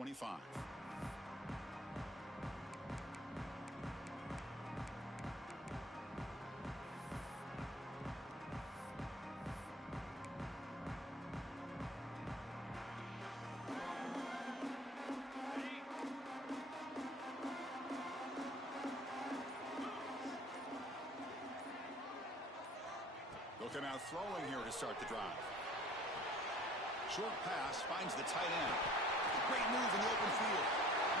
25. They'll come out throwing here to start the drive. Short pass finds the tight end. Great move in the open field.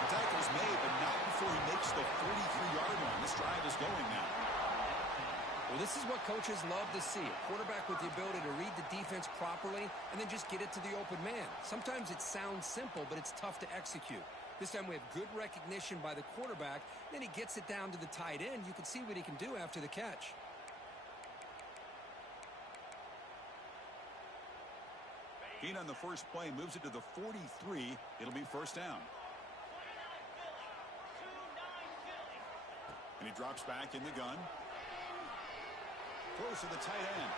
The tackle's made, but not before he makes the 43-yard line. This drive is going now. Well, this is what coaches love to see. A quarterback with the ability to read the defense properly and then just get it to the open man. Sometimes it sounds simple, but it's tough to execute. This time we have good recognition by the quarterback. Then he gets it down to the tight end. You can see what he can do after the catch. Gain on the first play moves it to the 43. It'll be first down. And he drops back in the gun. Throws to the tight end.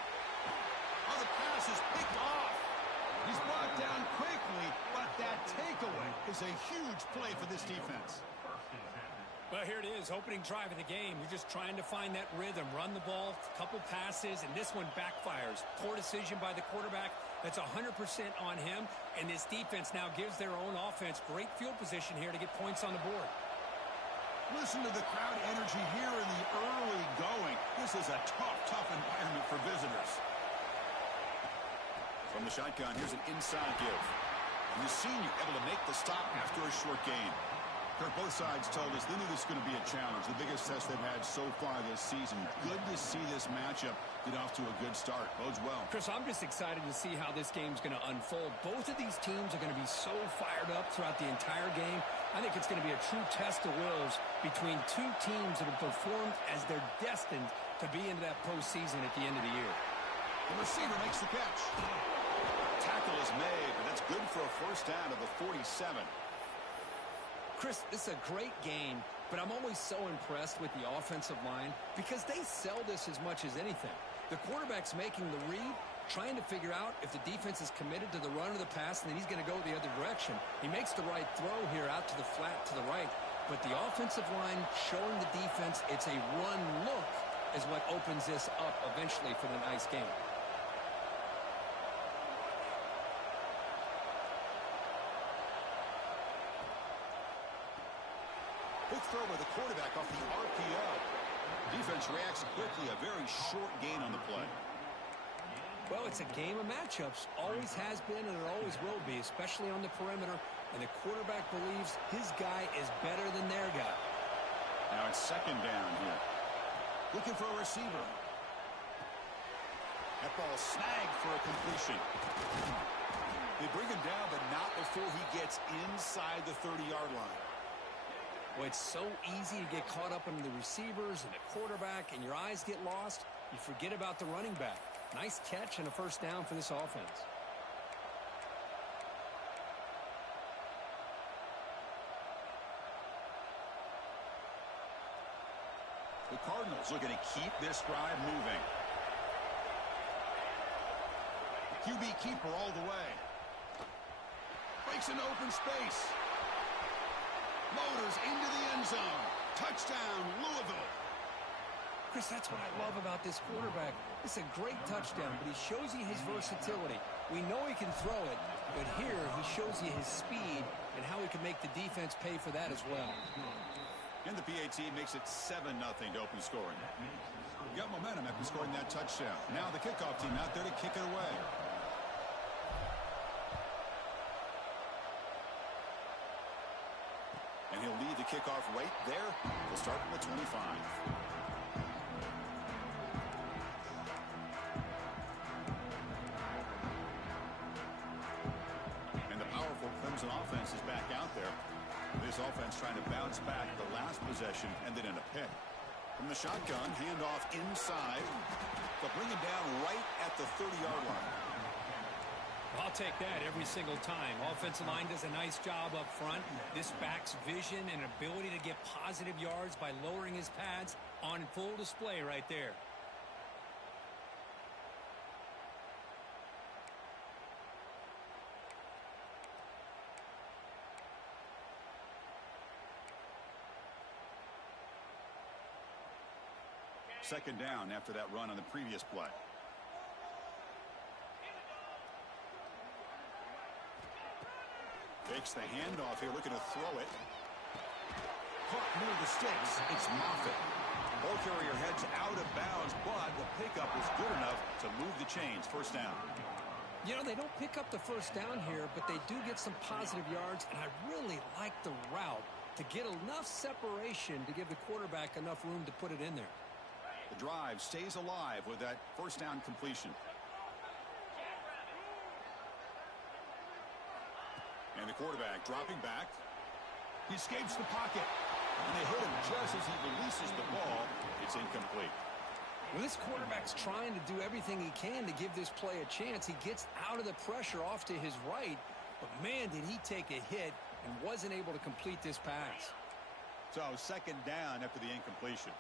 Oh, the pass is picked off. He's brought down quickly, but that takeaway is a huge play for this defense. Well, here it is, opening drive of the game. You're just trying to find that rhythm, run the ball, a couple passes, and this one backfires. Poor decision by the quarterback. That's 100% on him, and this defense now gives their own offense great field position here to get points on the board. Listen to the crowd energy here in the early going. This is a tough environment for visitors. From the shotgun, here's an inside give. And the senior able to make the stop after a short gain. Kirk, both sides told us they knew this was going to be a challenge, the biggest test they've had so far this season. Good to see this matchup get off to a good start. Bodes well. Chris, I'm just excited to see how this game's going to unfold. Both of these teams are going to be so fired up throughout the entire game. I think it's going to be a true test of wills between two teams that have performed as they're destined to be into that postseason at the end of the year. The receiver makes the catch. Tackle is made, and that's good for a first down of the 47. Chris, this is a great game, but I'm always so impressed with the offensive line because they sell this as much as anything. The quarterback's making the read, trying to figure out if the defense is committed to the run or the pass, and then he's going to go the other direction. He makes the right throw here out to the flat to the right, but the offensive line showing the defense it's a run look is what opens this up eventually for the nice game. Quick throw by the quarterback off the RPO. Defense reacts quickly. A very short gain on the play. Well, it's a game of matchups. Always has been and it always will be, especially on the perimeter. And the quarterback believes his guy is better than their guy. Now it's second down here. Looking for a receiver. That ball snagged for a completion. They bring him down, but not before he gets inside the 30-yard line. Well, it's so easy to get caught up in the receivers and the quarterback, and your eyes get lost. You forget about the running back. Nice catch and a first down for this offense. The Cardinals looking to keep this drive moving. QB keeper all the way. Breaks into open space. Motors into the end zone. Touchdown, Louisville. Chris, that's what I love about this quarterback. It's a great touchdown, but he shows you his versatility. We know he can throw it, but here he shows you his speed and how he can make the defense pay for that as well. And the PAT makes it 7-0 to open scoring. Got momentum after scoring that touchdown. Now the kickoff team out there to kick it away. And he'll lead the kickoff right there. We'll start from the 25. Clemson offense is back out there. This offense trying to bounce back the last possession and then in a pick. From the shotgun, handoff inside. They'll bring him down right at the 30-yard line. I'll take that every single time. Offensive line does a nice job up front. This back's vision and ability to get positive yards by lowering his pads on full display right there. Second down after that run on the previous play. Takes the handoff here, looking to throw it. Caught near the sticks. It's Moffitt. Ball carrier heads out of bounds, but the pickup was good enough to move the chains. First down. You know, they don't pick up the first down here, but they do get some positive yards, and I really like the route to get enough separation to give the quarterback enough room to put it in there. The drive stays alive with that first down completion. And the quarterback dropping back. He escapes the pocket. And they hit him just as he releases the ball. It's incomplete. Well, this quarterback's trying to do everything he can to give this play a chance. He gets out of the pressure off to his right. But, man, did he take a hit and wasn't able to complete this pass. So, second down after the incompletion.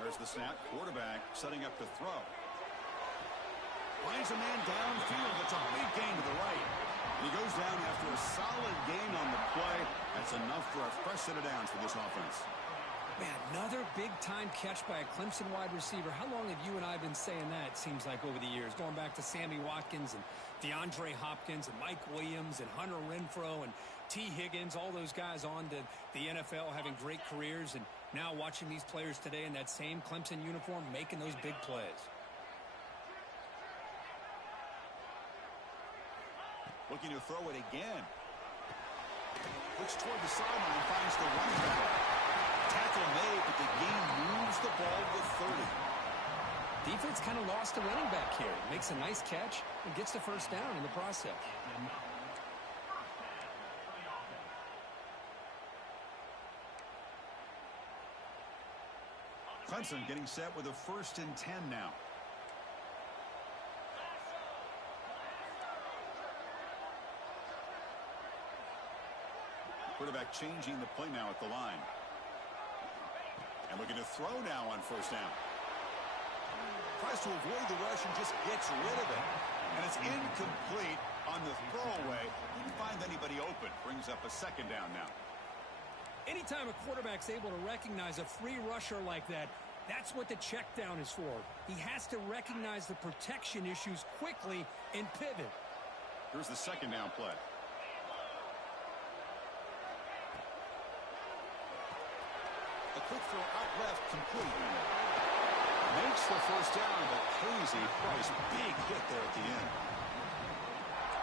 There's the snap. Quarterback setting up to throw. Finds a man downfield. That's a big gain to the right. And he goes down after a solid gain on the play. That's enough for a fresh set of downs for this offense. Man, another big-time catch by a Clemson wide receiver. How long have you and I been saying that, it seems like, over the years? Going back to Sammy Watkins and DeAndre Hopkins and Mike Williams and Hunter Renfrow and T. Higgins, all those guys on to the NFL having great careers. And now watching these players today in that same Clemson uniform making those big plays. Looking to throw it again. Looks toward the sideline, finds the running back. Tackle made, but the game moves the ball to 30. Defense kind of lost the running back here. Makes a nice catch and gets the first down in the process. Clemson getting set with a 1st and 10 now. Quarterback changing the play now at the line. And looking to throw now on first down. Tries to avoid the rush and just gets rid of it. And it's incomplete on the throwaway. Didn't find anybody open. Brings up a second down now. Anytime a quarterback's able to recognize a free rusher like that, that's what the check down is for. He has to recognize the protection issues quickly and pivot. Here's the second down play. A quick throw out left, complete. Makes the first down, but Casey Price, big hit there at the end.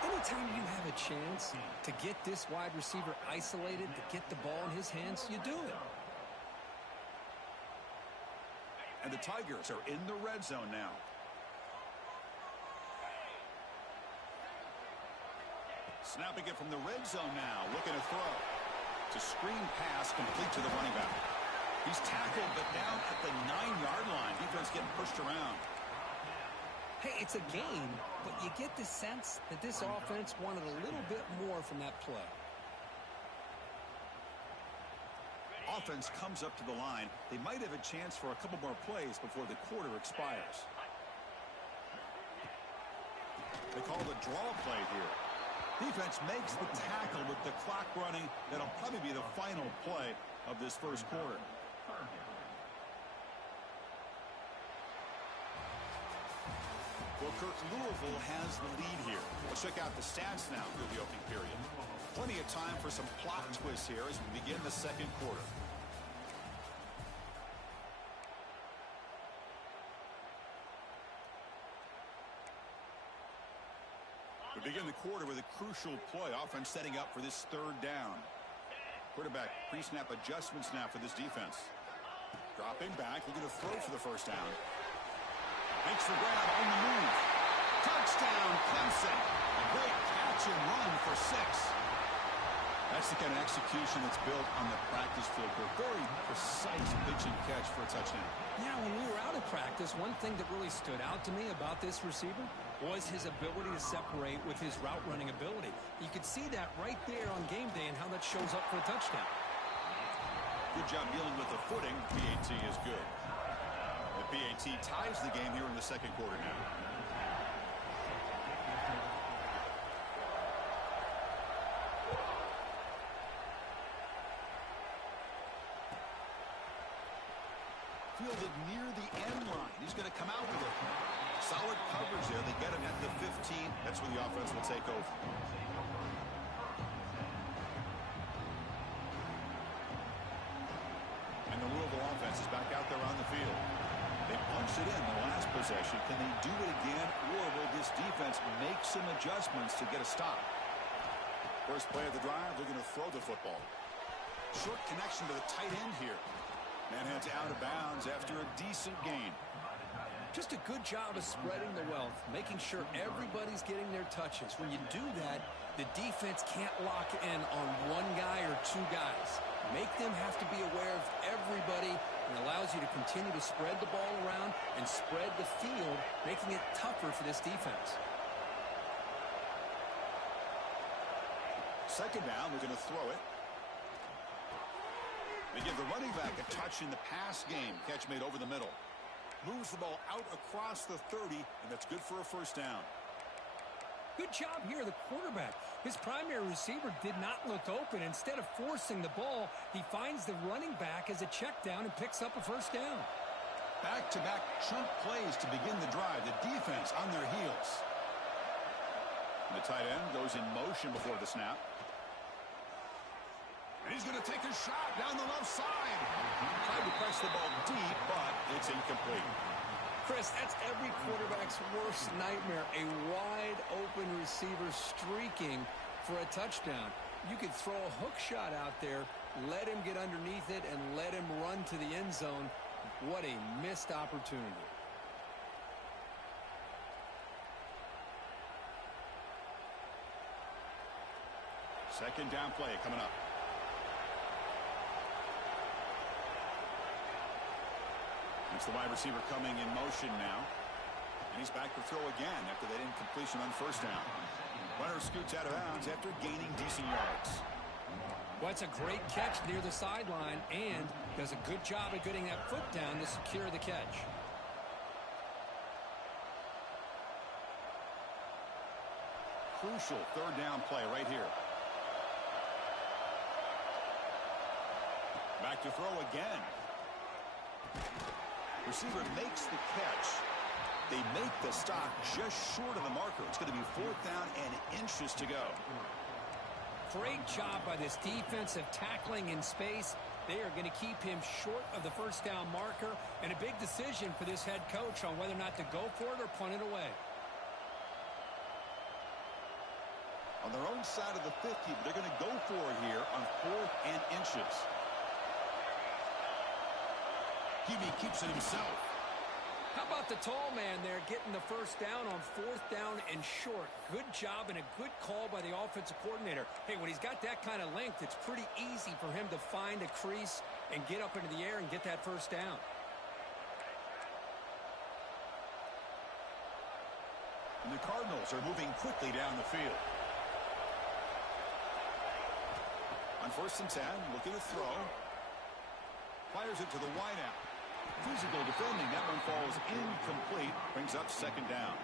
Anytime you have a chance to get this wide receiver isolated, to get the ball in his hands, you do it. And the Tigers are in the red zone now. Snapping it from the red zone now, looking to throw. It's a screen pass complete to the running back. He's tackled, but down at the 9-yard line. Defense getting pushed around. Hey, it's a game, but you get the sense that this offense wanted a little bit more from that play. Offense comes up to the line. They might have a chance for a couple more plays before the quarter expires. They call the draw play here. Defense makes the tackle with the clock running. That'll probably be the final play of this first quarter. Well, Kirk, Louisville has the lead here. Let's check out the stats now through the opening period. Plenty of time for some plot twists here as we begin the second quarter. We begin the quarter with a crucial play. Offense setting up for this third down. Quarterback pre-snap adjustments now for this defense. Dropping back, looking to throw for the first down. Makes the grab on the move. Touchdown, Clemson. A great catch and run for 6. That's the kind of execution that's built on the practice field. A very precise pitch and catch for a touchdown. Yeah, when we were out of practice, one thing that really stood out to me about this receiver was his ability to separate with his route running ability. You could see that right there on game day and how that shows up for a touchdown. Good job dealing with the footing. PAT is good. The PAT ties the game here in the second quarter now. near the end line. He's going to come out with it. Solid coverage there. They get him at the 15. That's where the offense will take over. And the Louisville offense is back out there on the field. They punched it in the last possession. Can they do it again, or will this defense make some adjustments to get a stop? First play of the drive, they're going to throw the football. Short connection to the tight end here. Man heads out of bounds after a decent gain. Just a good job of spreading the wealth, making sure everybody's getting their touches. When you do that, the defense can't lock in on one guy or two guys. Make them have to be aware of everybody, and allows you to continue to spread the ball around and spread the field, making it tougher for this defense. Second down, we're going to throw it. They give the running back a touch in the pass game. Catch made over the middle. Moves the ball out across the 30, and that's good for a first down. Good job here, the quarterback. His primary receiver did not look open. Instead of forcing the ball, he finds the running back as a check down and picks up a first down. Back-to-back chunk plays to begin the drive. The defense on their heels. And the tight end goes in motion before the snap. And he's going to take a shot down the left side. Tried to press the ball deep, but it's incomplete. Chris, that's every quarterback's worst nightmare. A wide-open receiver streaking for a touchdown. You could throw a hook shot out there, let him get underneath it, and let him run to the end zone. What a missed opportunity. Second down play coming up. It's the wide receiver coming in motion now. And he's back to throw again after that incompletion on first down. Runner scoots out of bounds after gaining decent yards. Well, it's a great catch near the sideline and does a good job of getting that foot down to secure the catch. Crucial third down play right here. Back to throw again. Receiver makes the catch. They make the stop just short of the marker. It's going to be fourth down and inches to go. Great job by this defensive tackling in space. They are going to keep him short of the first down marker, and a big decision for this head coach on whether or not to go for it or punt it away. On their own side of the 50, but they're going to go for it here on fourth and inches. QB keeps it himself. How about the tall man there getting the first down on fourth down and short? Good job and a good call by the offensive coordinator. Hey, when he's got that kind of length, it's pretty easy for him to find a crease and get up into the air and get that first down. And the Cardinals are moving quickly down the field. On first and 10, looking to throw. Fires it to the wideout. Physical defending. That one falls incomplete. Brings up second down.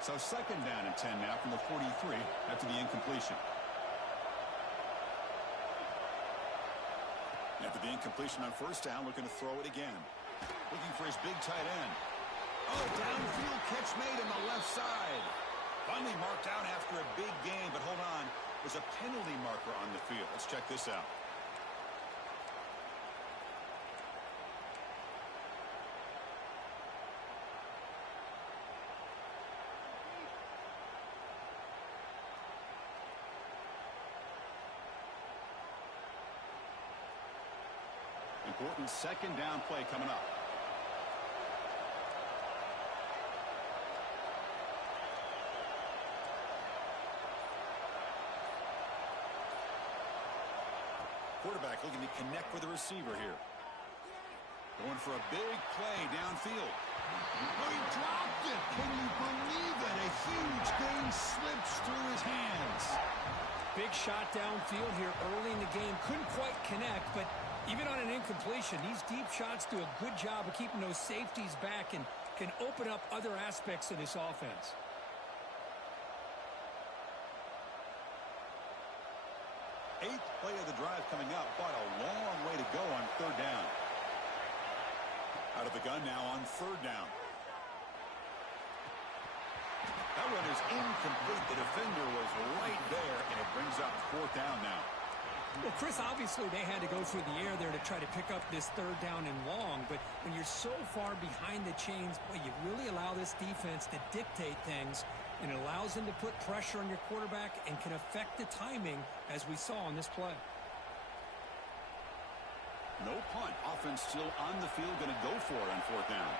So second down and 10 now from the 43 after the incompletion. After the incompletion on first down, looking to throw it again. Looking for his big tight end. Oh, downfield catch made on the left side. Finally marked out after a big game, but hold on. There's a penalty marker on the field. Let's check this out. Important second down play coming up. Quarterback looking to connect with the receiver here. Going for a big play downfield. Oh, he dropped it. Can you believe it? A huge gain slips through his hands. Big shot downfield here early in the game. Couldn't quite connect, but even on an incompletion, these deep shots do a good job of keeping those safeties back and can open up other aspects of this offense. Eighth play of the drive coming up, but a long way to go on third down. Out of the gun now on third down. That one is incomplete. The defender was right there, and it brings up fourth down now. Well, Chris, obviously they had to go through the air there to try to pick up this third down and long, but when you're so far behind the chains, boy, you really allow this defense to dictate things, and it allows them to put pressure on your quarterback and can affect the timing, as we saw on this play. No punt. Offense still on the field, going to go for it on fourth down.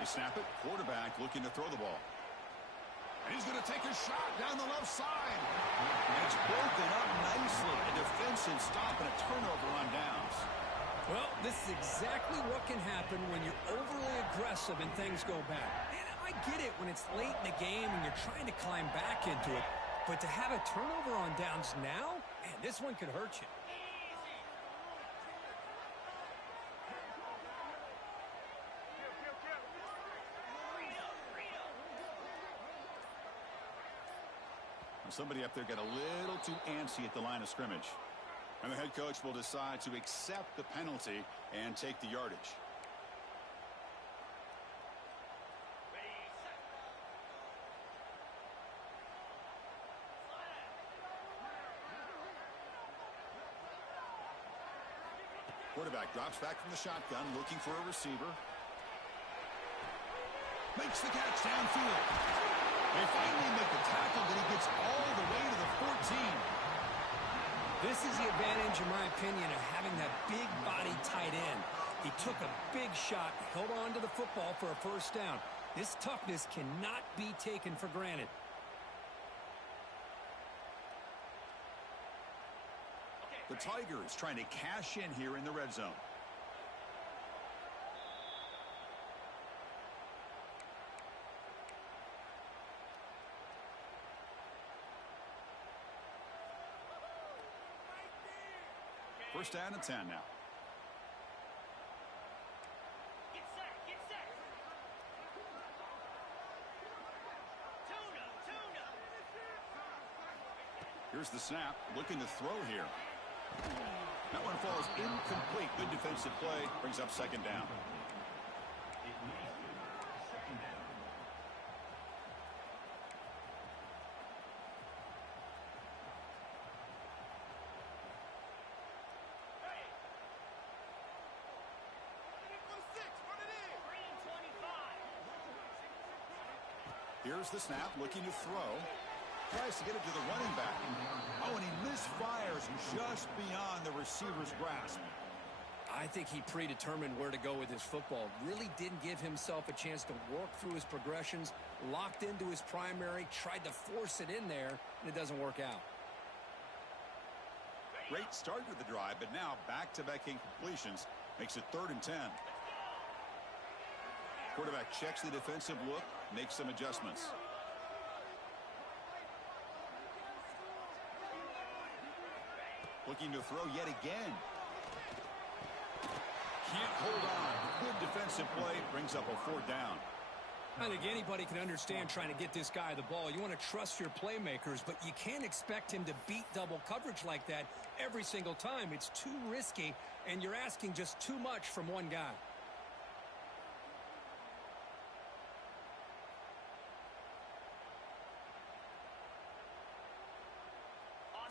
They snap it. Quarterback looking to throw the ball. And he's going to take a shot down the left side. And it's broken up nicely. A defensive stop and a turnover on downs. Well, this is exactly what can happen when you're overly aggressive and things go bad. And I get it when it's late in the game and you're trying to climb back into it. But to have a turnover on downs now, man, this one could hurt you. Somebody up there got a little too antsy at the line of scrimmage. And the head coach will decide to accept the penalty and take the yardage. Quarterback drops back from the shotgun, looking for a receiver. Makes the catch downfield. They finally make the tackle, but he gets all the way to the 14. This is the advantage, in my opinion, of having that big body tight end. He took a big shot, held on to the football for a first down. This toughness cannot be taken for granted. The Tigers trying to cash in here in the red zone. First down and 10 now. Get set. Tuna. Here's the snap, looking to throw here. That one falls incomplete. Good defensive play, brings up second down. Here's the snap, looking to throw. Tries to get it to the running back. Oh, and he misfires just beyond the receiver's grasp. I think he predetermined where to go with his football. Really didn't give himself a chance to work through his progressions. Locked into his primary, tried to force it in there, and it doesn't work out. Great start to the drive, but now back-to-back incompletions makes it 3rd and 10. Quarterback checks the defensive look, makes some adjustments. Looking to throw yet again. Can't hold on. Good defensive play, brings up a 4th down. I think anybody can understand trying to get this guy the ball. You want to trust your playmakers, but you can't expect him to beat double coverage like that every single time. It's too risky, and you're asking just too much from one guy.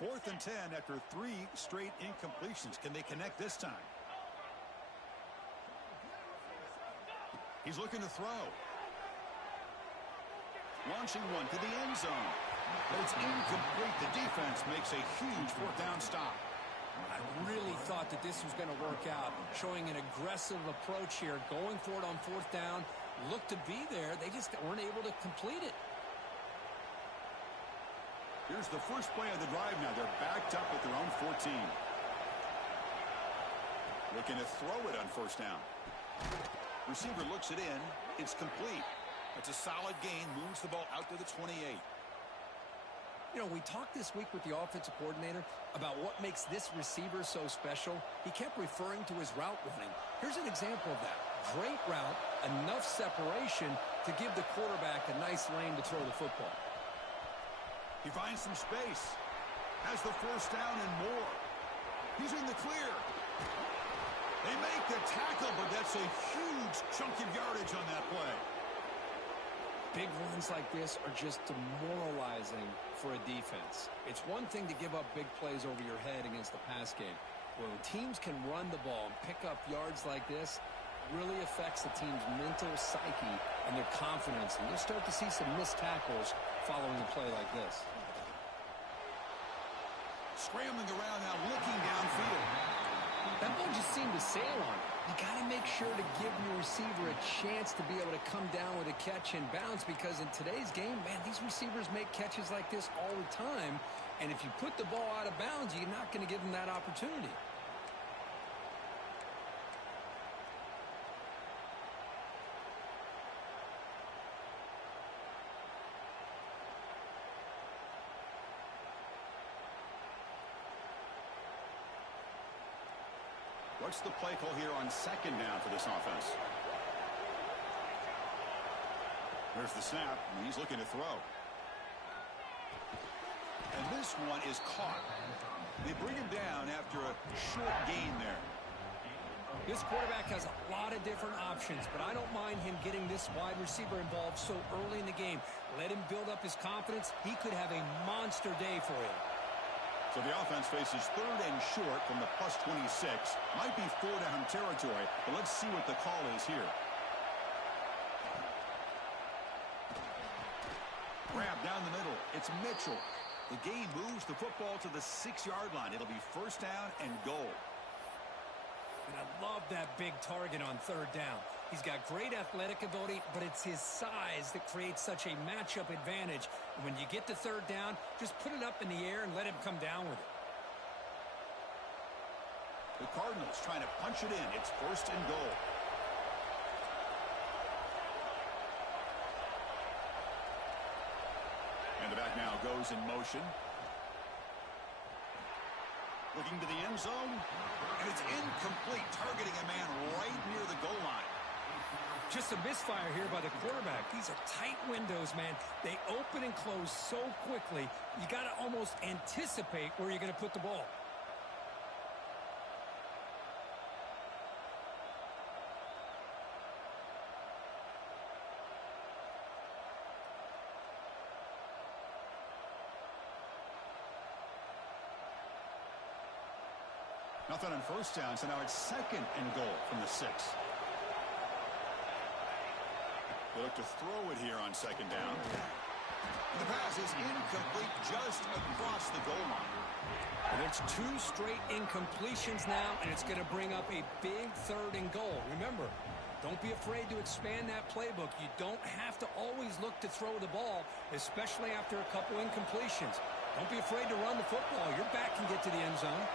4th and 10 after 3 straight incompletions. Can they connect this time? He's looking to throw. Launching one to the end zone. But it's incomplete. The defense makes a huge 4th down stop. I really thought that this was going to work out. Showing an aggressive approach here. Going for it on 4th down. Looked to be there. They just weren't able to complete it. Here's the first play of the drive now. They're backed up at their own 14. Looking to throw it on 1st down. Receiver looks it in. It's complete. It's a solid gain. Moves the ball out to the 28. You know, we talked this week with the offensive coordinator about what makes this receiver so special. He kept referring to his route running. Here's an example of that. Great route, enough separation to give the quarterback a nice lane to throw the football. He finds some space. Has the first down and more. He's in the clear. They make the tackle, but that's a huge chunk of yardage on that play. Big runs like this are just demoralizing for a defense. It's one thing to give up big plays over your head against the pass game. When teams can run the ball and pick up yards like this, it really affects the team's mental psyche and their confidence. And you'll start to see some missed tackles following a play like this. Scrambling around now, looking downfield. That ball just seemed to sail on it. You got to make sure to give your receiver a chance to be able to come down with a catch and bounce, because in today's game, man, these receivers make catches like this all the time. And if you put the ball out of bounds, you're not going to give them that opportunity. What's the play call here on second down for this offense? There's the snap, and he's looking to throw. And this one is caught. They bring him down after a short gain there. This quarterback has a lot of different options, but I don't mind him getting this wide receiver involved so early in the game. Let him build up his confidence. He could have a monster day for you. So the offense faces third and short from the plus 26. Might be 4-down territory, but let's see what the call is here. Grab down the middle. It's Mitchell. The game moves the football to the 6-yard line. It'll be first down and goal. And I love that big target on third down. He's got great athletic ability, but it's his size that creates such a matchup advantage. When you get to third down, just put it up in the air and let him come down with it. The Cardinals trying to punch it in. It's first and goal. And the back now goes in motion. Looking to the end zone. And it's incomplete, targeting a man right near the goal line. Just a misfire here by the quarterback. These are tight windows, man. They open and close so quickly, you got to almost anticipate where you're going to put the ball. Nothing on first down, so now it's second and goal from the 6. They look to throw it here on second down. The pass is incomplete just across the goal line. And it's 2 straight incompletions now, and it's going to bring up a big third and goal. Remember, don't be afraid to expand that playbook. You don't have to always look to throw the ball, especially after a couple incompletions. Don't be afraid to run the football. Your back can get to the end zone.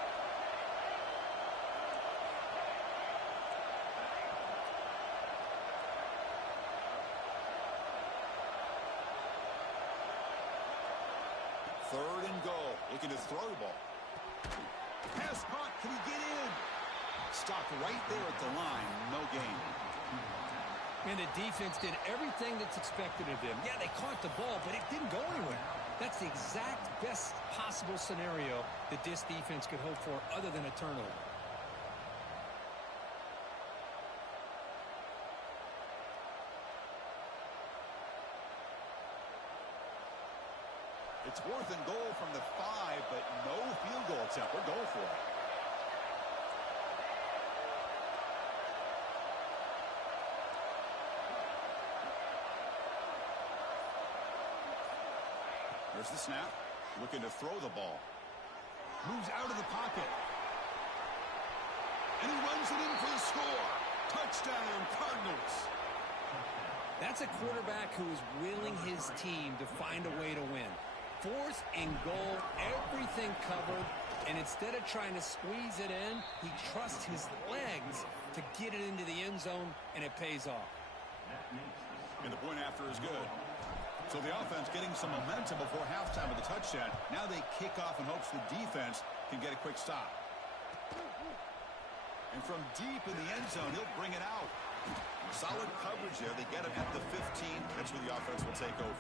Third and goal. Looking to throw the ball. Pass caught. Can he get in? Stopped right there at the line. No gain. And the defense did everything that's expected of them. Yeah, they caught the ball, but it didn't go anywhere. That's the exact best possible scenario that this defense could hope for other than a turnover. It's fourth and goal from the 5, but no field goal attempt. We're going for it. There's the snap. Looking to throw the ball. Moves out of the pocket. And he runs it in for the score. Touchdown, Cardinals. That's a quarterback who is willing his team to find a way to win. Fourth and goal, everything covered, and instead of trying to squeeze it in, he trusts his legs to get it into the end zone, and it pays off. And the point after is good. So the offense getting some momentum before halftime with the touchdown. Now they kick off in hopes the defense can get a quick stop. And from deep in the end zone, he'll bring it out. Solid coverage there. They get him at the 15. That's where the offense will take over.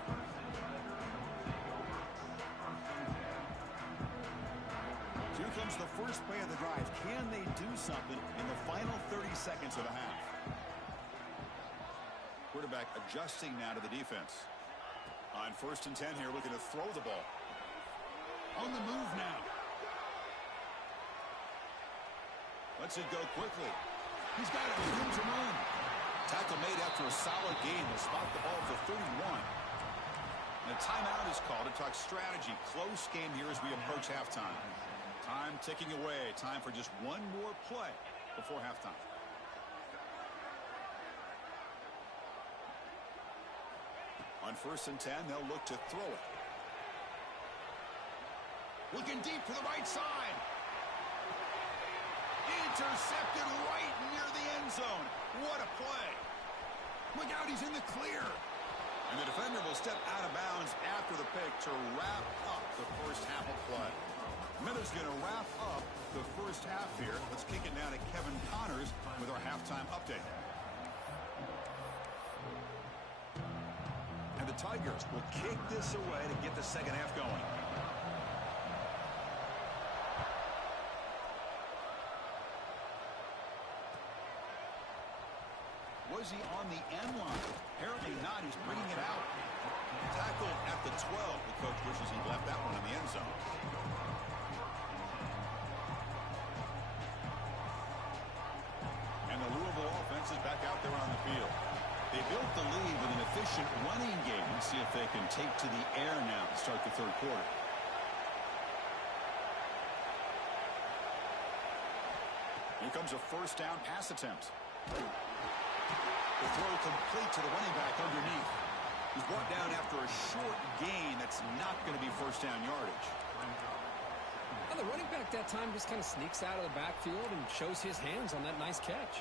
Here comes the first play of the drive. Can they do something in the final 30 seconds of the half? Quarterback adjusting now to the defense. On 1st and 10 here, looking to throw the ball. On the move now. Lets it go quickly. He's got room to run. Tackle made after a solid game. Will spot the ball for 31. And a timeout is called to talk strategy. Close game here as we approach halftime. Time ticking away. Time for just one more play before halftime. On 1st and 10, they'll look to throw it. Looking deep to the right side. Intercepted right near the end zone. What a play. Look out, he's in the clear. And the defender will step out of bounds after the pick to wrap up the first half of play. Miller's going to wrap up the first half here. Let's kick it down to Kevin Connors with our halftime update. And the Tigers will kick this away to get the second half going. Was he on the end line? Apparently not. He's bringing it out. Tackled at the 12. The coach wishes he left that one in the end zone. And the Louisville offense is back out there on the field. They built the lead with an efficient running game. Let's see if they can take to the air now to start the third quarter. Here comes a first down pass attempt. The throw complete to the running back underneath. He's brought down after a short gain. That's not going to be first down yardage. Well, the running back that time just kind of sneaks out of the backfield and shows his hands on that nice catch.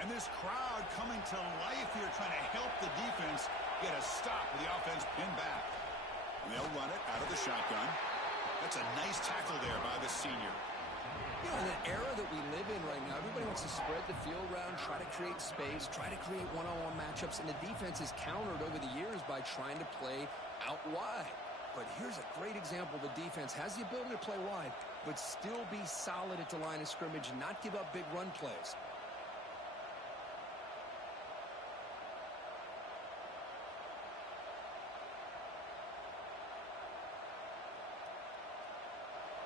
And this crowd coming to life here, trying to help the defense get a stop with the offense pinned back. And they'll run it out of the shotgun. That's a nice tackle there by the senior. You know, in the era that we live in right now, everybody wants to spread the field around, try to create space, try to create one-on-one matchups, and the defense is countered over the years by trying to play out wide. But here's a great example. The defense has the ability to play wide, but still be solid at the line of scrimmage and not give up big run plays.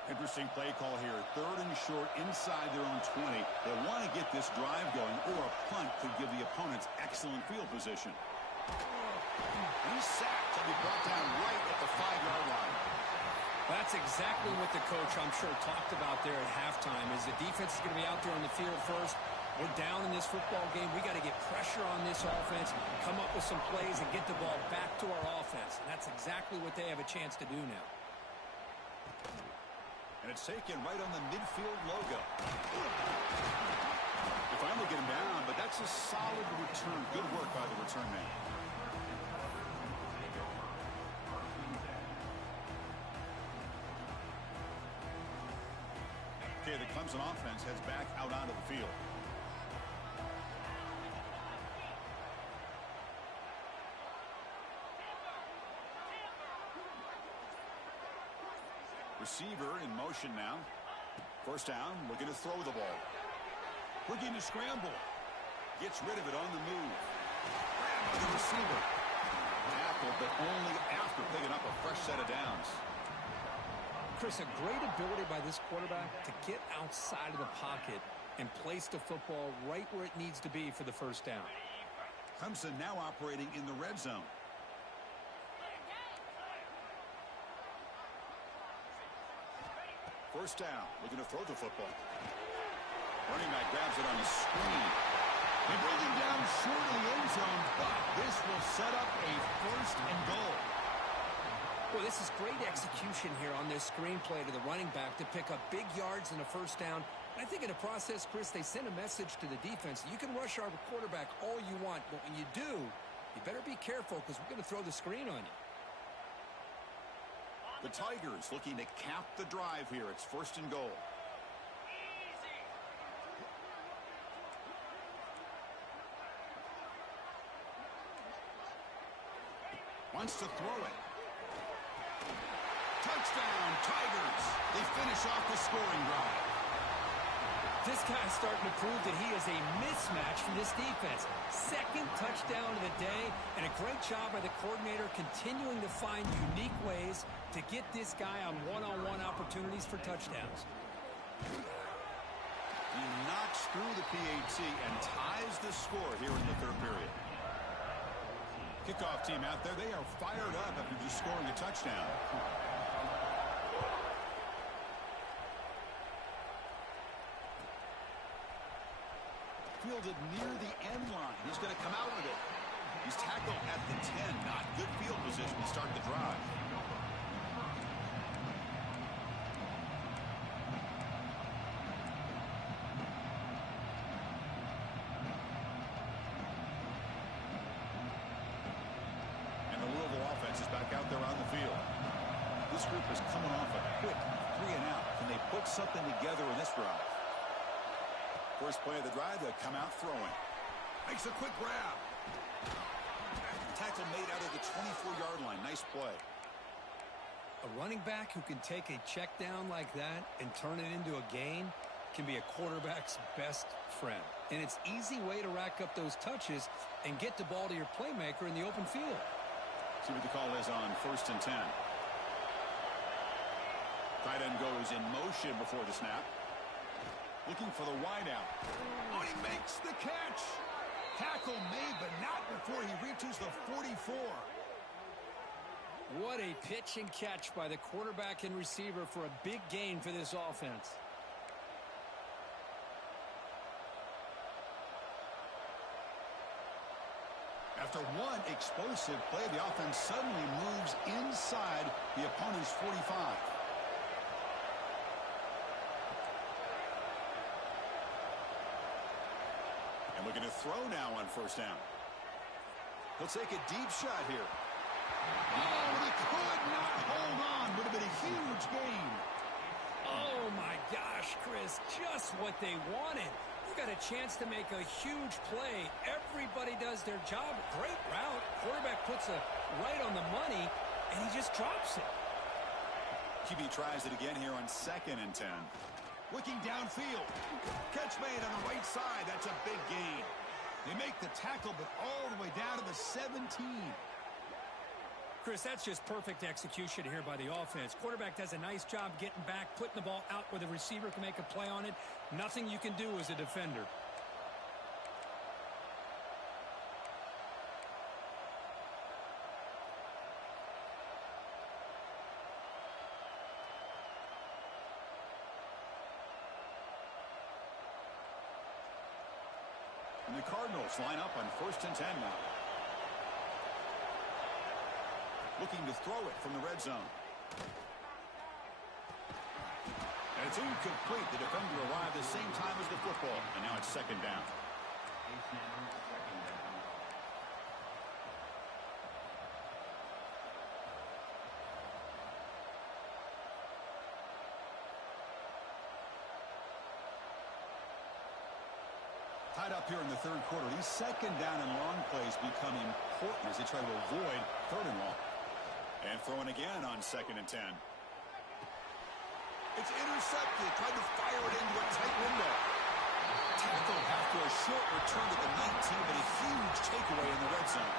Interesting play call here. 3rd and short inside their own 20. They want to get this drive going, or a punt could give the opponents excellent field position. He's sacked. He'll be brought down right at the 5-yard line. That's exactly what the coach, I'm sure, talked about there at halftime, is the defense is going to be out there on the field first. We're down in this football game. We got to get pressure on this offense, come up with some plays, and get the ball back to our offense. And that's exactly what they have a chance to do now. And it's taken right on the midfield logo. They finally get him down, but that's a solid return. Good work by the return man. Okay, the Clemson offense heads back out onto the field. Receiver in motion now. First down, looking to throw the ball. Looking to scramble. Gets rid of it on the move. Grab by the receiver. Tackle, but only after picking up a fresh set of downs. Chris, a great ability by this quarterback to get outside of the pocket and place the football right where it needs to be for the first down. Clemson now operating in the red zone. First down, looking to throw the football. Running back grabs it on the screen. They bring him down short of the end zone, but this will set up a 1st and goal. Well, this is great execution here on this screenplay to the running back to pick up big yards and a first down. And I think in the process, Chris, they send a message to the defense. You can rush our quarterback all you want, but when you do, you better be careful because we're going to throw the screen on you. The Tigers looking to cap the drive here. It's 1st and goal. Wants to throw it. Touchdown, Tigers. They finish off the scoring drive. This guy's starting to prove that he is a mismatch for this defense. 2nd touchdown of the day, and a great job by the coordinator continuing to find unique ways to get this guy on one-on-one opportunities for touchdowns. He knocks through the PAT and ties the score here in the 3rd period. Kickoff team out there, they are fired up after just scoring a touchdown. Fielded near the end line. He's going to come out with it. He's tackled at the 10. Not good field position to start the drive. Back out there on the field. This group is coming off a quick 3-and-out. Can they put something together in this drive? First play of the drive, they come out throwing. Makes a quick grab. Tackle made out of the 24-yard line. Nice play. A running back who can take a check down like that and turn it into a gain can be a quarterback's best friend. And it's an easy way to rack up those touches and get the ball to your playmaker in the open field. See what the call is on 1st and 10. Tight end goes in motion before the snap. Looking for the wideout. Oh, he makes the catch. Tackle made, but not before he reaches the 44. What a pitch and catch by the quarterback and receiver for a big gain for this offense. After one explosive play, the offense suddenly moves inside the opponent's 45. And looking to throw now on 1st down. He'll take a deep shot here. Oh, he could not hold on. Would have been a huge gain. Oh, my gosh, Chris, just what they wanted. Got a chance to make a huge play. Everybody does their job. Great route. Quarterback puts it right on the money, and he just drops it. QB tries it again here on 2nd and 10. Looking downfield. Catch made on the right side. That's a big gain. They make the tackle, but all the way down to the 17. Chris, that's just perfect execution here by the offense. Quarterback does a nice job getting back, putting the ball out where the receiver can make a play on it. Nothing you can do as a defender. And the Cardinals line up on 1st and 10 now. Looking to throw it from the red zone. And it's incomplete. The defender arrived at the same time as the football. And now it's 2nd down. Tied up here in the 3rd quarter. These 2nd down and long plays become important as they try to avoid 3rd and long. And throwing again on 2nd and 10. It's intercepted. Tried to fire it into a tight window. Tackle after a short return to the 19, but a huge takeaway in the red zone.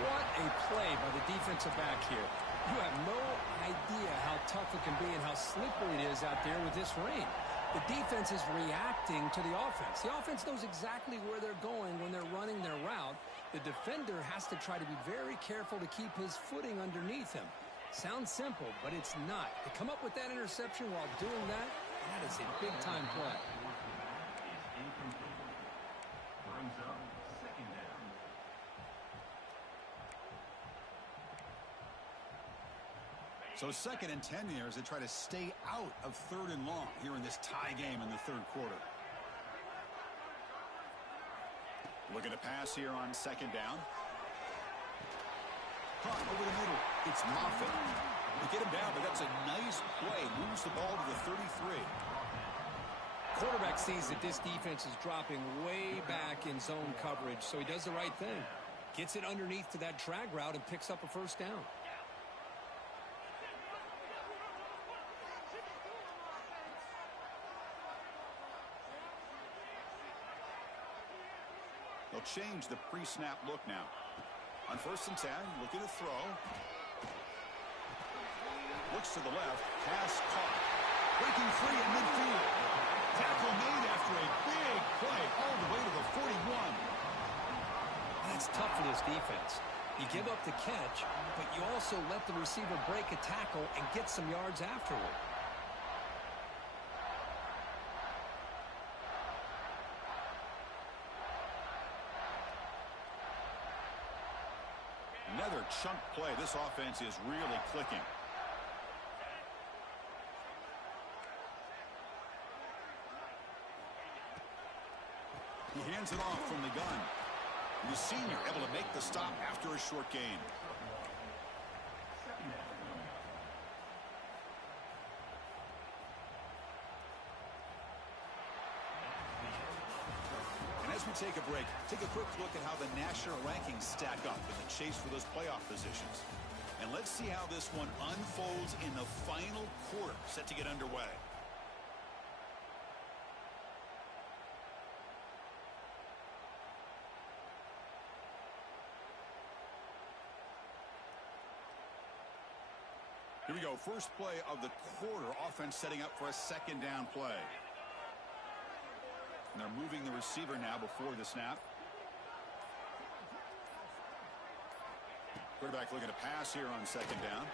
What a play by the defensive back here. You have no idea how tough it can be and how slippery it is out there with this rain. The defense is reacting to the offense. The offense knows exactly where they're going when they're running their route. The defender has to try to be very careful to keep his footing underneath him. Sounds simple, but it's not. To come up with that interception while doing that, that is a big-time play. Brings up 2nd down. So 2nd and 10 here as they try to stay out of 3rd and long here in this tie game in the 3rd quarter. Looking to pass here on 2nd down. Caught over the middle. It's Moffitt. They get him down, but that's a nice play. Moves the ball to the 33. Quarterback sees that this defense is dropping way back in zone coverage, so he does the right thing. Gets it underneath to that drag route and picks up a 1st down. They'll change the pre-snap look now. On 1st and 10, looking to throw. Looks to the left. Pass caught. Breaking free in midfield. Tackle made after a big play all the way to the 41. That's tough for this defense. You give up the catch, but you also let the receiver break a tackle and get some yards afterward. Another chunk play. This offense is really clicking. He hands it off from the gun. The senior able to make the stop after a short gain. And as we take a break, take a quick look at how the national rankings stack up in the chase for those playoff positions. And let's see how this one unfolds in the final quarter set to get underway. Here we go. First play of the quarter. Offense setting up for a 2nd down play. And they're moving the receiver now before the snap. Quarterback looking to pass here on 2nd down.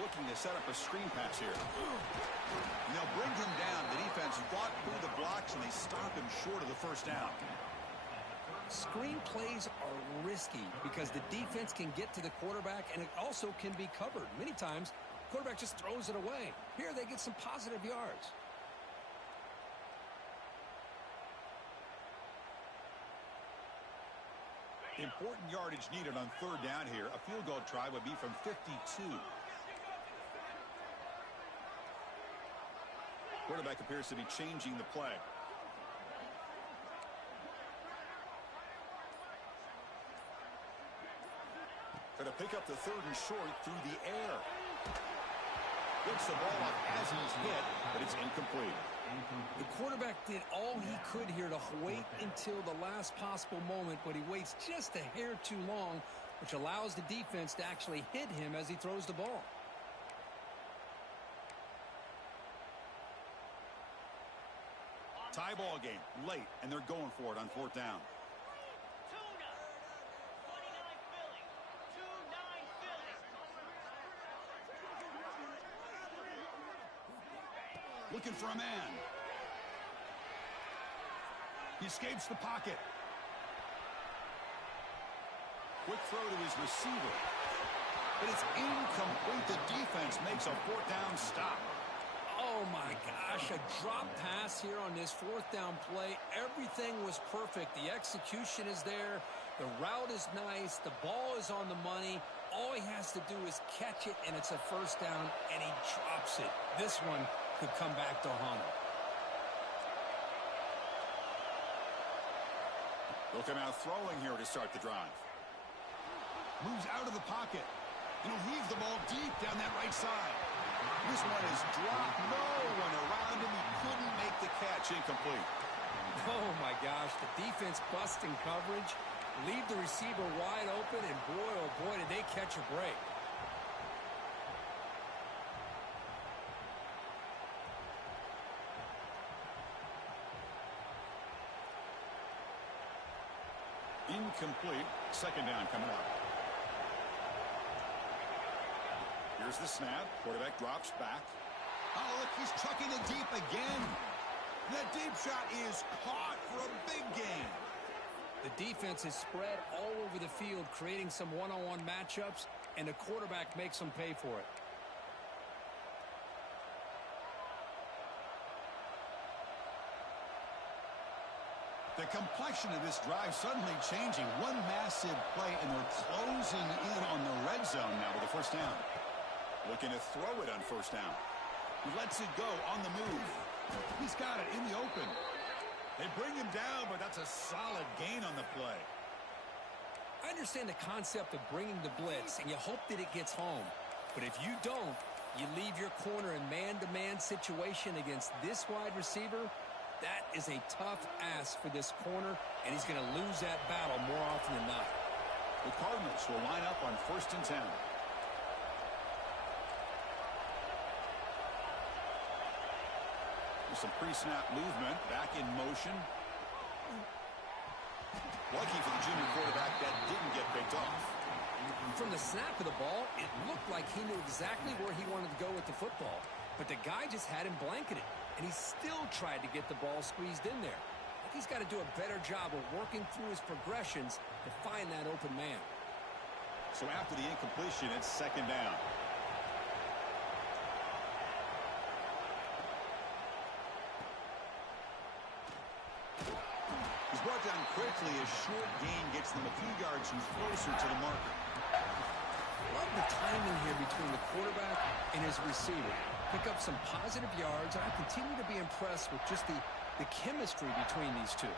Looking to set up a screen pass here. And they'll bring him down. The defense fought through the blocks, and they stop him short of the 1st down. Screen plays are risky because the defense can get to the quarterback, and it also can be covered. Many times, the quarterback just throws it away. Here, they get some positive yards. Important yardage needed on 3rd down here. A field goal try would be from 52. Quarterback appears to be changing the play. Going to pick up the 3rd and short through the air. Gets the ball up as he's hit, but it's incomplete. The quarterback did all he could here to wait until the last possible moment, but he waits just a hair too long, which allows the defense to actually hit him as he throws the ball. Tie ball game late, and they're going for it on 4th down. Looking for a man. He escapes the pocket. Quick throw to his receiver. But it's incomplete. The defense makes a 4th down stop. Oh, my gosh. A drop pass here on this 4th down play. Everything was perfect. The execution is there. The route is nice. The ball is on the money. All he has to do is catch it, and it's a 1st down, and he drops it. This one could come back to haunt him. They'll come out throwing here to start the drive. Moves out of the pocket. And he'll heave the ball deep down that right side. This one is dropped. No one around him. He couldn't make the catch. Incomplete. Oh, my gosh. The defense busting coverage. Leave the receiver wide open, and boy, oh boy, did they catch a break. Incomplete. 2nd down coming up. Here's the snap. Quarterback drops back. Oh, look, he's trucking it deep again. That deep shot is caught for a big gain. The defense is spread all over the field, creating some one-on-one matchups, and the quarterback makes them pay for it. The complexion of this drive suddenly changing. One massive play, and they're closing in on the red zone now with a first down. Looking to throw it on first down. He lets it go on the move. He's got it in the open. They bring him down, but that's a solid gain on the play. I understand the concept of bringing the blitz, and you hope that it gets home. But if you don't, you leave your corner in man-to-man situation against this wide receiver. That is a tough ask for this corner, and he's going to lose that battle more often than not. The Cardinals will line up on 1st and 10. Some pre-snap movement, back in motion. Lucky for the junior quarterback that didn't get picked off. From the snap of the ball, it looked like he knew exactly where he wanted to go with the football. But the guy just had him blanketed, and he still tried to get the ball squeezed in there. I think he's got to do a better job of working through his progressions to find that open man. So after the incompletion, it's 2nd down. He's brought down quickly. A short gain gets them a few yards closer to the marker. Love the timing here between the quarterback and his receiver. Pick up some positive yards, and I continue to be impressed with just the chemistry between these two.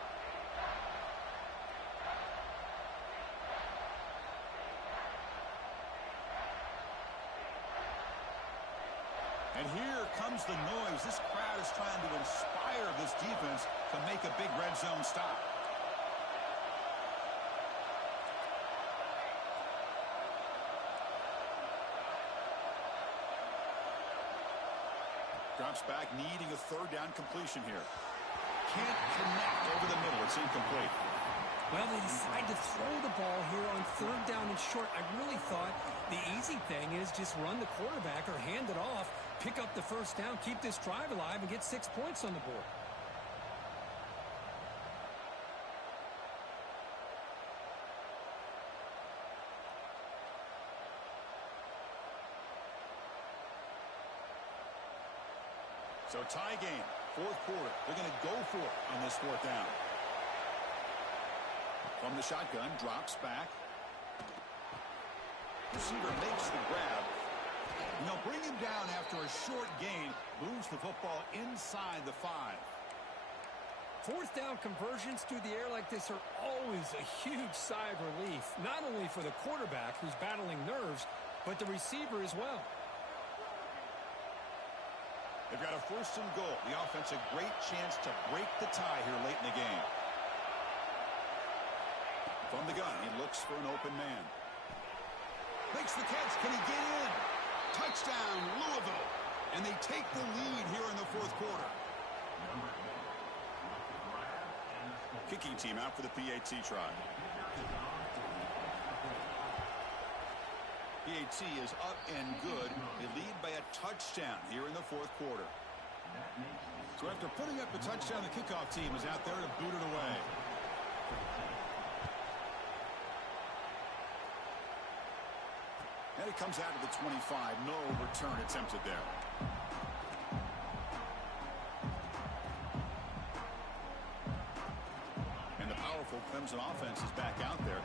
And here comes the noise. This crowd is trying to inspire this defense to make a big red zone stop. Drops back, needing a 3rd down completion here. Can't connect over the middle. It's incomplete. Well, they decide to throw the ball here on 3rd down and short. I really thought the easy thing is just run the quarterback or hand it off, pick up the first down, keep this drive alive, and get 6 points on the board. So tie game, 4th quarter. They're going to go for it on this 4th down. From the shotgun, drops back. Receiver makes the grab. And they'll bring him down after a short gain. Moves the football inside the 5. 4th down conversions through the air like this are always a huge sigh of relief, not only for the quarterback who's battling nerves, but the receiver as well. They've got a 1st and goal. The offense a great chance to break the tie here late in the game. From the gun, he looks for an open man. Makes the catch. Can he get in? Touchdown, Louisville. And they take the lead here in the 4th quarter. Kicking team out for the PAT try. PAT is up and good. They lead by a touchdown here in the 4th quarter. So after putting up a touchdown, the kickoff team is out there to boot it away. And it comes out of the 25. No return attempted there. And the powerful Clemson offense is back out there.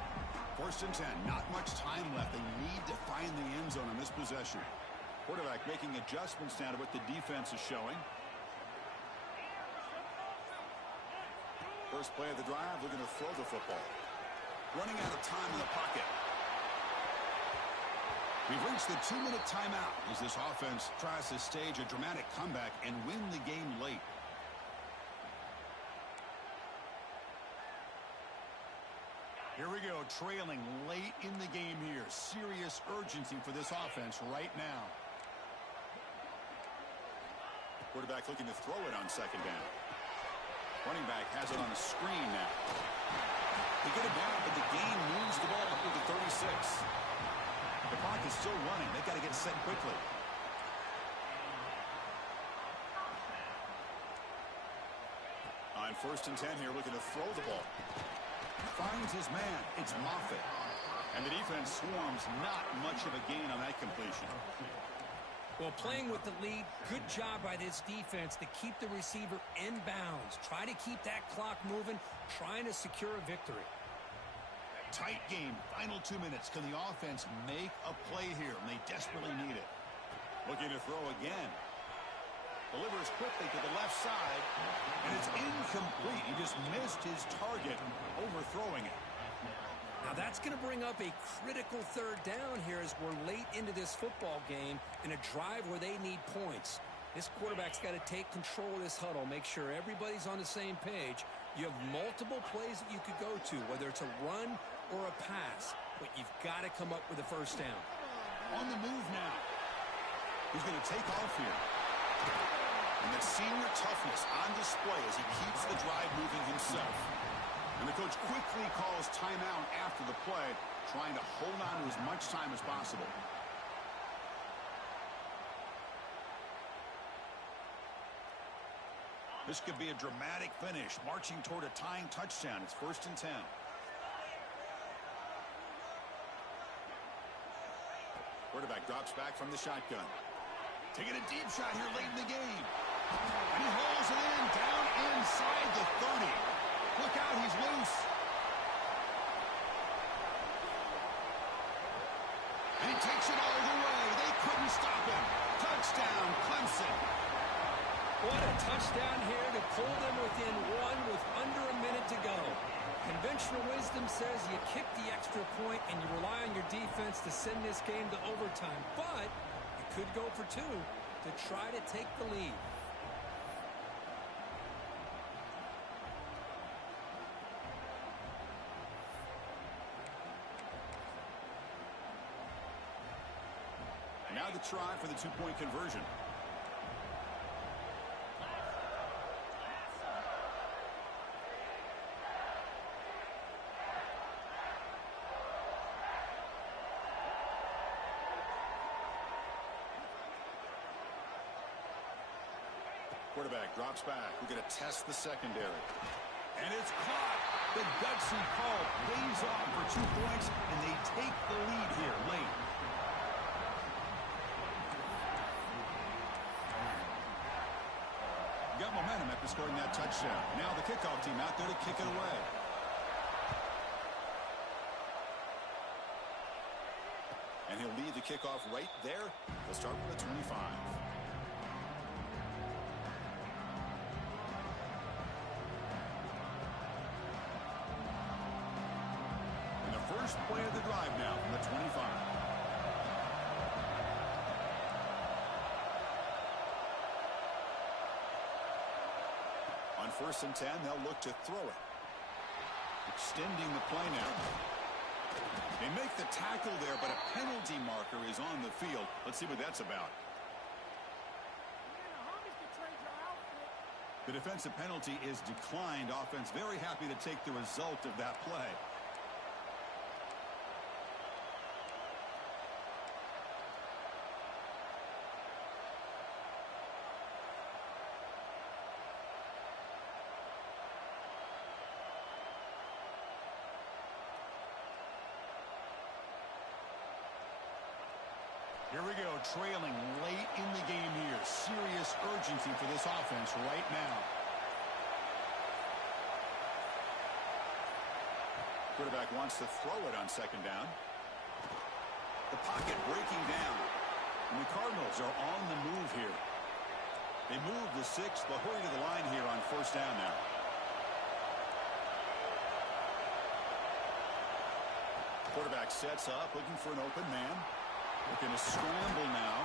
1st and 10. Not much time left. They need to find the end zone on this possession. Quarterback making adjustments now to what the defense is showing. First play of the drive, looking to throw the football. Running out of time in the pocket. We've reached the 2-minute timeout as this offense tries to stage a dramatic comeback and win the game late. Here we go, trailing late in the game here. Serious urgency for this offense right now. Quarterback looking to throw it on 2nd down. Running back has it on a screen now. They get it down, but the gain moves the ball up to the 36. The clock is still running. They've got to get set quickly. On 1st and 10 here, looking to throw the ball. Finds his man. It's Moffitt. And the defense swarms. Not much of a gain on that completion. Well, playing with the lead, good job by this defense to keep the receiver in bounds. Try to keep that clock moving, trying to secure a victory. Tight game, final 2 minutes. Can the offense make a play here? And they desperately need it. Looking to throw again. Delivers quickly to the left side, and it's incomplete. He just missed his target, overthrowing it. Now that's going to bring up a critical third down here as we're late into this football game in a drive where they need points. This quarterback's got to take control of this huddle, make sure everybody's on the same page. You have multiple plays that you could go to, whether it's a run or a pass, but you've got to come up with a first down. On the move now. He's going to take off here. And that senior toughness on display as he keeps the drive moving himself. And the coach quickly calls timeout after the play, trying to hold on to as much time as possible. This could be a dramatic finish, marching toward a tying touchdown. It's 1st and 10. Quarterback drops back from the shotgun. Taking a deep shot here late in the game. And he hauls it in, down inside the 30. Look out, he's loose. And he takes it all the way. They couldn't stop him. Touchdown, Clemson. What a touchdown here to pull them within one with under a minute to go. Conventional wisdom says you kick the extra point and you rely on your defense to send this game to overtime. But you could go for two to try to take the lead. And now the try for the two-point conversion. Quarterback drops back. We're going to test the secondary. And it's caught. The gutsy call pays off for 2 points, and they take the lead here late. Got momentum after scoring that touchdown. Now the kickoff team out there to kick it away. And he'll lead the kickoff right there. We'll start with the 25. First play of the drive now from the 25. On 1st and 10, they'll look to throw it. Extending the play now. They make the tackle there, but a penalty marker is on the field. Let's see what that's about. The defensive penalty is declined. Offense very happy to take the result of that play. Here we go, trailing late in the game here. Serious urgency for this offense right now. Quarterback wants to throw it on 2nd down. The pocket breaking down. And the Cardinals are on the move here. They move the 6th. They'll hurry to the line here on 1st down now. Quarterback sets up, looking for an open man. Looking to scramble now.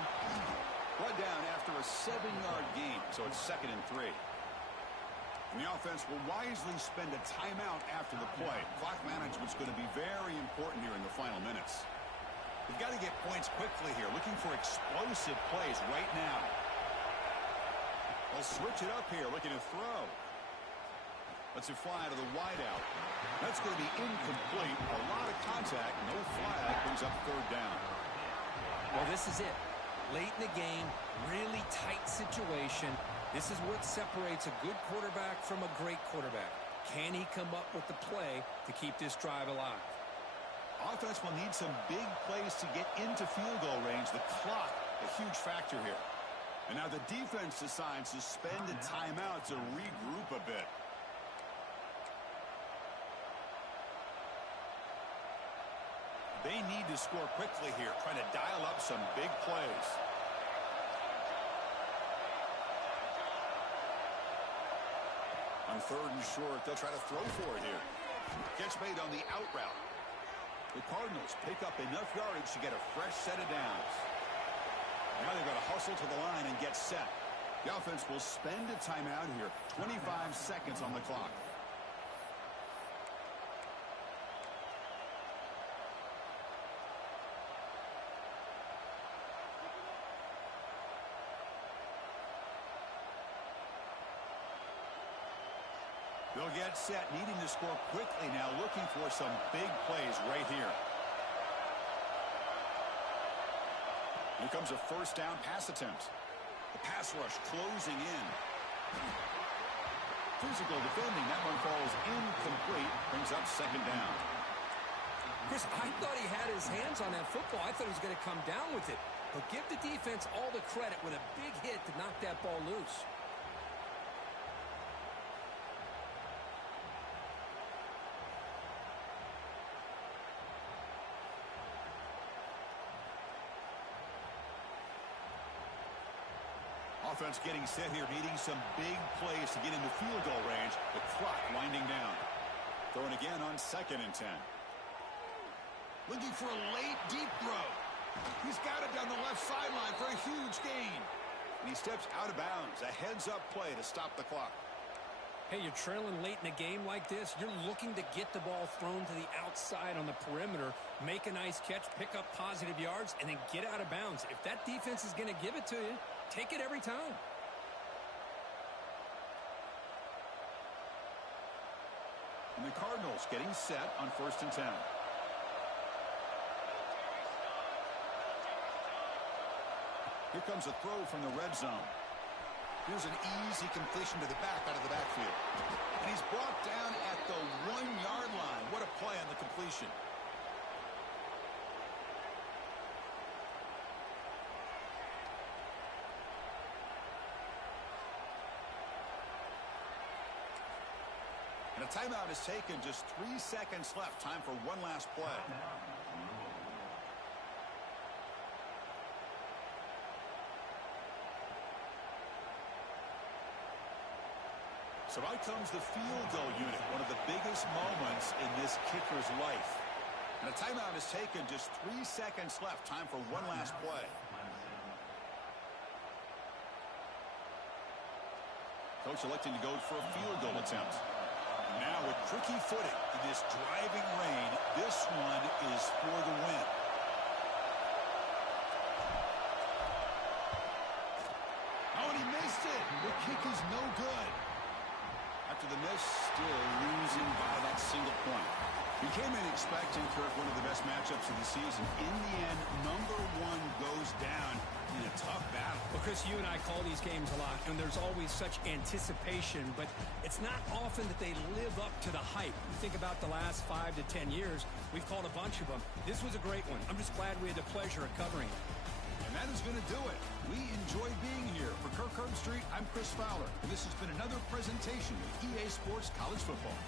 Brought down after a 7-yard gain, so it's 2nd and 3. And the offense will wisely spend a timeout after the play. Clock management's going to be very important here in the final minutes. They've got to get points quickly here, looking for explosive plays right now. They'll switch it up here, looking to throw. Lets it fly to the wideout. That's going to be incomplete. A lot of contact, no flag, brings up 3rd down. Well, this is it. Late in the game, really tight situation. This is what separates a good quarterback from a great quarterback. Can he come up with the play to keep this drive alive? Offense will need some big plays to get into field goal range. The clock a huge factor here. And now the defense decides to spend a timeout to regroup a bit. They need to score quickly here, trying to dial up some big plays. On 3rd and short, they'll try to throw for it here. Catch made on the out route. The Cardinals pick up enough yardage to get a fresh set of downs. Now they've got to hustle to the line and get set. The offense will spend a timeout here. 25 seconds on the clock. They'll get set, needing to score quickly now, looking for some big plays right here. Here comes a 1st down pass attempt. The pass rush closing in. Physical defending. That one falls incomplete. Brings up 2nd down. Chris, I thought he had his hands on that football. I thought he was going to come down with it. But give the defense all the credit with a big hit to knock that ball loose. Offense getting set here, needing some big plays to get into field goal range. The clock winding down. Throwing again on 2nd and 10. Looking for a late, deep throw. He's got it down the left sideline for a huge gain. And he steps out of bounds. A heads-up play to stop the clock. Hey, you're trailing late in a game like this. You're looking to get the ball thrown to the outside on the perimeter, make a nice catch, pick up positive yards, and then get out of bounds. If that defense is going to give it to you, take it every time. And the Cardinals getting set on 1st and 10. Here comes a throw from the red zone. Here's an easy completion to the back out of the backfield. And he's brought down at the 1-yard line. What a play on the completion. And a timeout is taken. Just 3 seconds left. Time for one last play. So out comes the field goal unit, one of the biggest moments in this kicker's life. And a timeout is taken. Just 3 seconds left. Time for one last play. Coach electing to go for a field goal attempt. Now with tricky footing in this driving rain, this one is for the win. Oh, and he missed it. The kick is no good. After the miss, still losing by that single point. We came in expecting, Kirk, one of the best matchups of the season. In the end, number 1 goes down in a tough battle. Well, Chris, you and I call these games a lot, and there's always such anticipation, but it's not often that they live up to the hype. You think about the last 5 to 10 years, we've called a bunch of them. This was a great one. I'm just glad we had the pleasure of covering it. And that is going to do it. We enjoyed being here. For Kirk Herbstreit, I'm Chris Fowler, and this has been another presentation of EA Sports College Football.